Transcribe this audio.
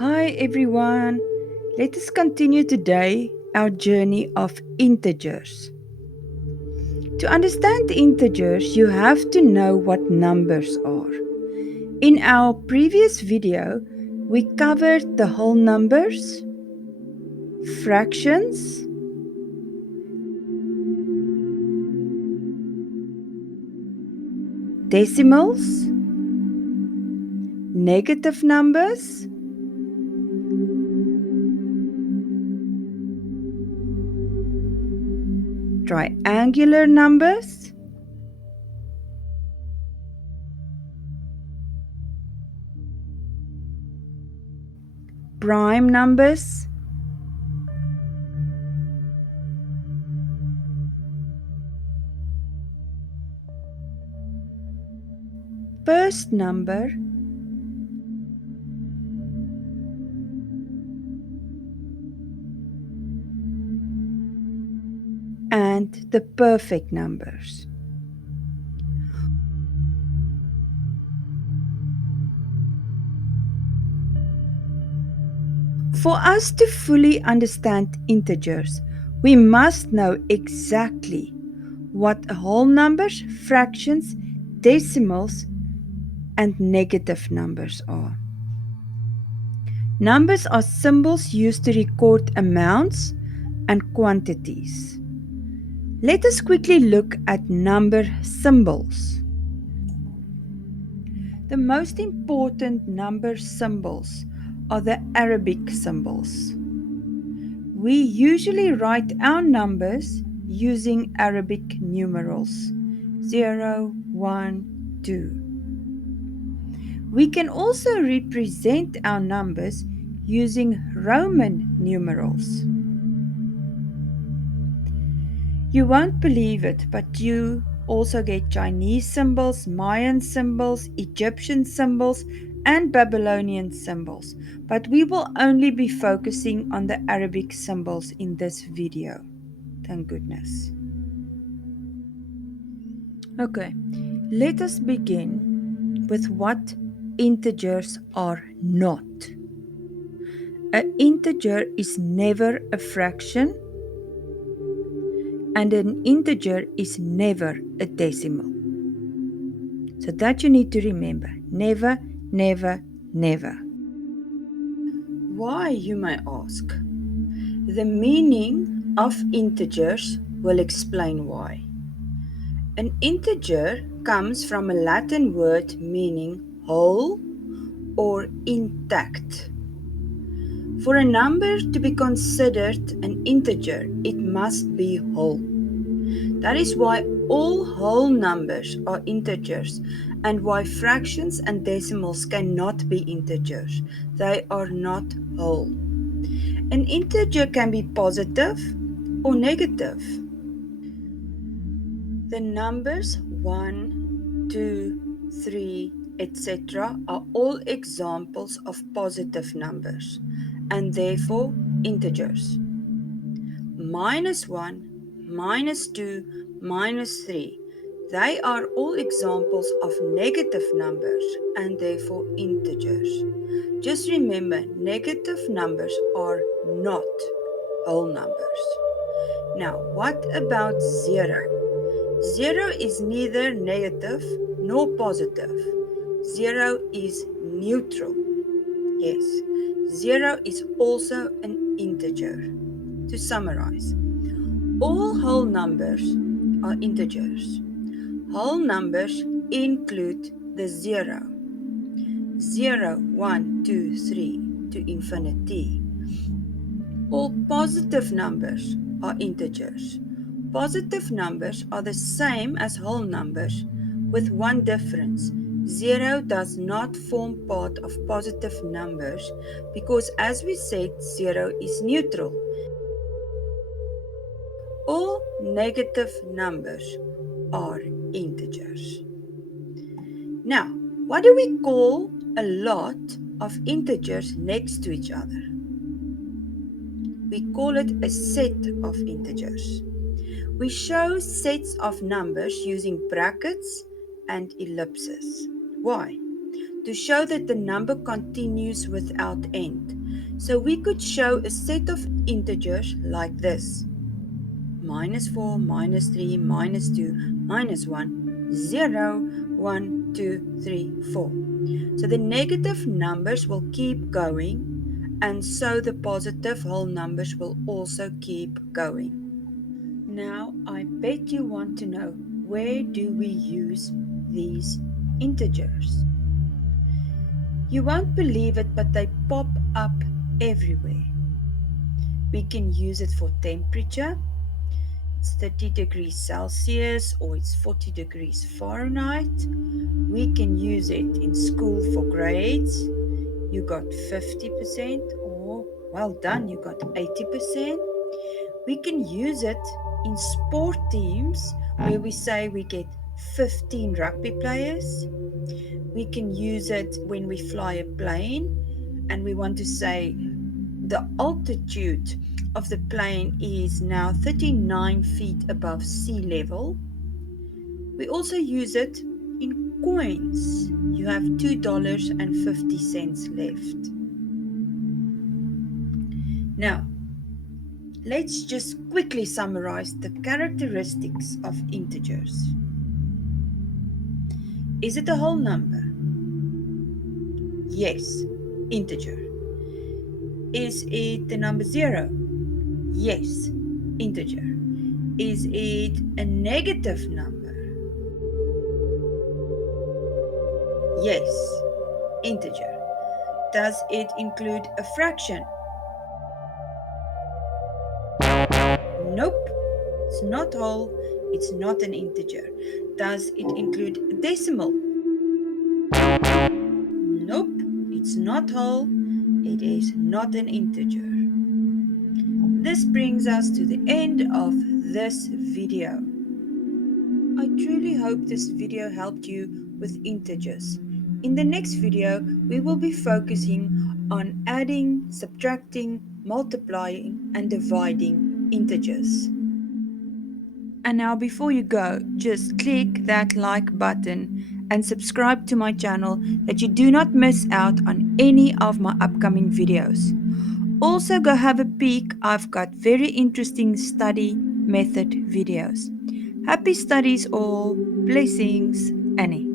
Hi everyone. Let us continue today our journey of integers. To understand integers, you have to know what numbers are. In our previous video, we covered the whole numbers, fractions, decimals, negative numbers, triangular numbers, prime numbers, first number, and the perfect numbers. For us to fully understand integers, we must know exactly what whole numbers, fractions, decimals, and negative numbers are. Numbers are symbols used to record amounts and quantities. Let us quickly look at number symbols. The most important number symbols are the Arabic symbols. We usually write our numbers using Arabic numerals 0, 1, 2. We can also represent our numbers using Roman numerals. You won't believe it, but you also get Chinese symbols, Mayan symbols, Egyptian symbols, and Babylonian symbols. But we will only be focusing on the Arabic symbols in this video. Thank goodness. Okay, let us begin with what integers are not. An integer is never a fraction, and an integer is never a decimal. So that you need to remember. Never, never, never. Why, you may ask? The meaning of integers will explain why. An integer comes from a Latin word meaning whole or intact. For a number to be considered an integer, it must be whole. That is why all whole numbers are integers and why fractions and decimals cannot be integers. They are not whole. An integer can be positive or negative. The numbers 1, 2, 3, etc. are all examples of positive numbers and therefore integers. -1, -2, -3. They are all examples of negative numbers and therefore integers. Just remember, negative numbers are not whole numbers. Now, what about 0? 0 is neither negative nor positive. 0 is neutral. Yes, 0 is also an integer. To summarize, all whole numbers are integers. Whole numbers include the 0, 0, 1, 2, 3 to infinity. All positive numbers are integers. Positive numbers are the same as whole numbers with one difference. 0 does not form part of positive numbers because, as we said, 0 is neutral. All negative numbers are integers. Now, what do we call a lot of integers next to each other? We call it a set of integers. We show sets of numbers using brackets and ellipses. Why? to show that the number continues without end. So we could show a set of integers like this: -4, -3, -2, -1, 0, 1, 2, 3, 4. So the negative numbers will keep going, and so the positive whole numbers will also keep going. Now, I bet you want to know, where do we use these integers? You won't believe it, but they pop up everywhere. We can use it for temperature. It's 30 degrees Celsius or it's 40 degrees Fahrenheit. We can use it in school for grades. You got 50%, or well done, you got 80%. We can use it in sport teams where we say we get 15 rugby players. We can use it when we fly a plane and we want to say the altitude of the plane is now 39 feet above sea level. We also use it in coins. You have $2.50 left. Now, let's just quickly summarize the characteristics of integers. Is it a whole number? Yes, integer. Is it the number 0? Yes, integer. Is it a negative number? Yes, integer. Does it include a fraction? Nope, it's not whole, it's not an integer. Does it include a decimal? Nope, it's not whole, it is not an integer. This brings us to the end of this video. I truly hope this video helped you with integers. In the next video, we will be focusing on adding, subtracting, multiplying, and dividing integers. And now before you go, just click that like button and subscribe to my channel that you do not miss out on any of my upcoming videos. Also go have a peek, I've got very interesting study method videos. Happy studies all, blessings, Annie.